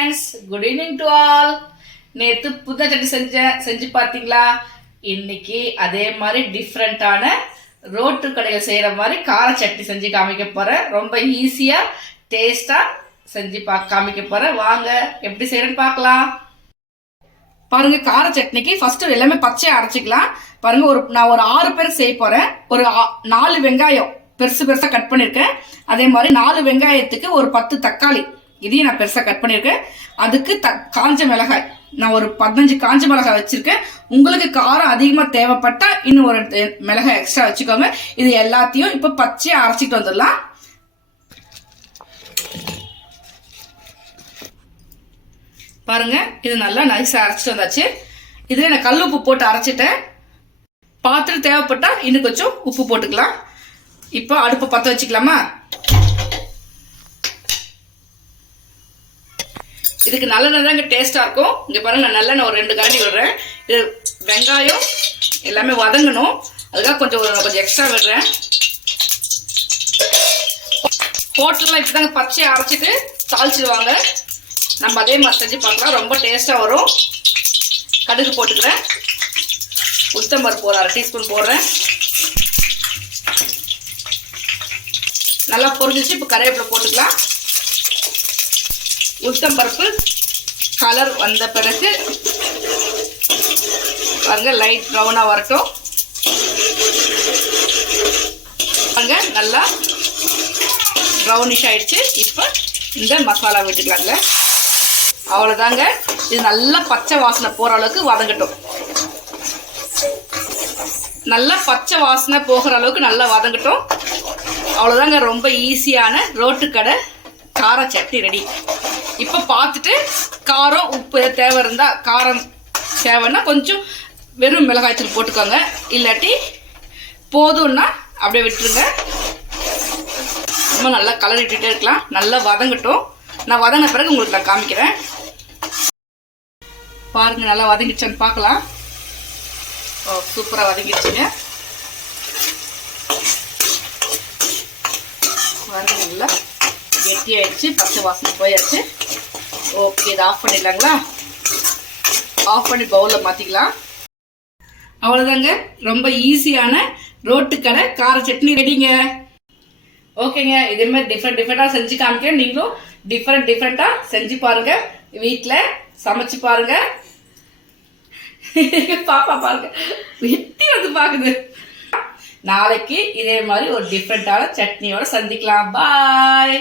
friends, good evening to all. நேத்து புது சட்னி செஞ்சு பாத்தீங்களா? இன்னைக்கு அதே மாதிரி டிஃபரெண்டான ரோட்டு கடையில் செய்யற மாதிரி கார சட்னி செஞ்சு காமிக்க போறேன். ரொம்ப ஈஸியா டேஸ்டா செஞ்சு காமிக்க போறேன். வாங்க எப்படி செய்யறேன்னு பார்க்கலாம். பாருங்க, கார சட்னிக்கு ஃபர்ஸ்ட் எல்லாமே பச்சையா அரைச்சிக்கலாம். பாருங்க, நான் ஒரு 6 பேர் செய்ய போறேன். ஒரு 4 வெங்காயம் பெருசு பெருசா கட் பண்ணிருக்கேன். அதே மாதிரி 4 வெங்காயத்துக்கு ஒரு 10 தக்காளி, இதையும் நான் பெருசா கட் பண்ணிருக்கேன். அதுக்கு காஞ்ச மிளகாய், நான் ஒரு 15 காஞ்ச மிளகாய் வச்சிருக்கேன். உங்களுக்கு காரம் அதிகமா தேவைப்பட்டா இன்னும் ஒரு மிளகாய் எக்ஸ்ட்ரா வச்சுக்கோங்க. இது எல்லாத்தையும் இப்ப பச்சையா அரைச்சிட்டு வந்துடலாம். பாருங்க, இது நல்லா நைஸா அரைச்சிட்டு வந்தாச்சு. இதுல நான் கல் உப்பு போட்டு அரைச்சிட்டேன். பாத்திரம் தேவைப்பட்டா இன்னும் கொஞ்சம் உப்பு போட்டுக்கலாம். இப்போ அடுப்பு பற்ற வச்சுக்கலாமா? இதுக்கு நல்லெண்ணெய் தான் இங்கே டேஸ்டா இருக்கும். இங்க பாருங்க, நான் நல்லெண்ணெய் ஒரு 2 கரண்டி விடுறேன். இது வெங்காயம் எல்லாமே வதங்கணும், அதுக்காக கொஞ்சம் எக்ஸ்ட்ரா விடுறேன். ஹோட்டல்ல இப்படிதாங்க பச்சையை அரைச்சிட்டு தாளிச்சிடுவாங்க. நம்ம அதே மாதிரி செஞ்சு பார்க்கலாம், ரொம்ப டேஸ்டா வரும். கடுகு போட்டுக்கிறேன். உளுத்தம்பருப்பு ஒரு 1/2 டீஸ்பூன் போடுறேன். நல்லா பொரிஞ்சிச்சு. இப்போ கருவேப்பிலை போட்டுக்கலாம். உளுத்தம்பருப்பு கலர் வந்த பிறகு பாருங்க, லைட் ப்ரௌனா வரட்டும். பாருங்க, நல்லா ப்ரௌனிஷ் ஆயிடுச்சு. இப்போ இந்த மசாலா விட்டுக்கலாங்க. அவ்வளோதாங்க. இது நல்லா பச்சை வாசனை போகிற அளவுக்கு வதங்கட்டும். நல்லா பச்சை வாசனை போகிற அளவுக்கு நல்லா வதங்கட்டும். அவ்வளோதாங்க, ரொம்ப ஈஸியான ரோட்டு கடை கார சட்னி ரெடி. இப்போ பார்த்துட்டு காரம் உப்பு தேவை இருந்தால், காரம் தேவைன்னா கொஞ்சம் வெறும் மிளகாய்த்தூள் போட்டுக்கோங்க. இல்லாட்டி போதும்னா அப்படியே விட்டுருங்க. ரொம்ப நல்லா கலரிட்டுட்டே இருக்கலாம். நல்லா வதங்கட்டும். நான் வதங்கின பிறகு உங்களுக்கு நான் காமிக்கிறேன். பாருங்க, நல்லா வதங்கிடுச்சான்னு பார்க்கலாம். சூப்பராக வதங்கிடுச்சுங்க. பாருங்க, நல்லா கெட்டி ஆயிடுச்சு. பச்சை வாசனை போயாச்சு. ஓகே, இதை ஆஃப் பண்ணிடலாங்களா? ஆஃப் பண்ணி பவுலில் மாற்றிக்கலாம். அவ்வளோதாங்க, ரொம்ப ஈஸியான ரோட்டு கடை கார சட்னி ரெடிங்க. ஓகேங்க, இதே மாதிரி டிஃப்ரெண்டாக செஞ்சு காமிக்கிறேன். நீங்களும் டிஃப்ரெண்டாக செஞ்சு பாருங்க. வீட்டில் சமைச்சு பாருங்க. பாப்பா பாருங்க, வெட்டி வந்து பாக்குது. நாளைக்கு இதே மாதிரி ஒரு டிஃப்ரெண்டான சட்னியோட சந்திக்கலாம். பாய்.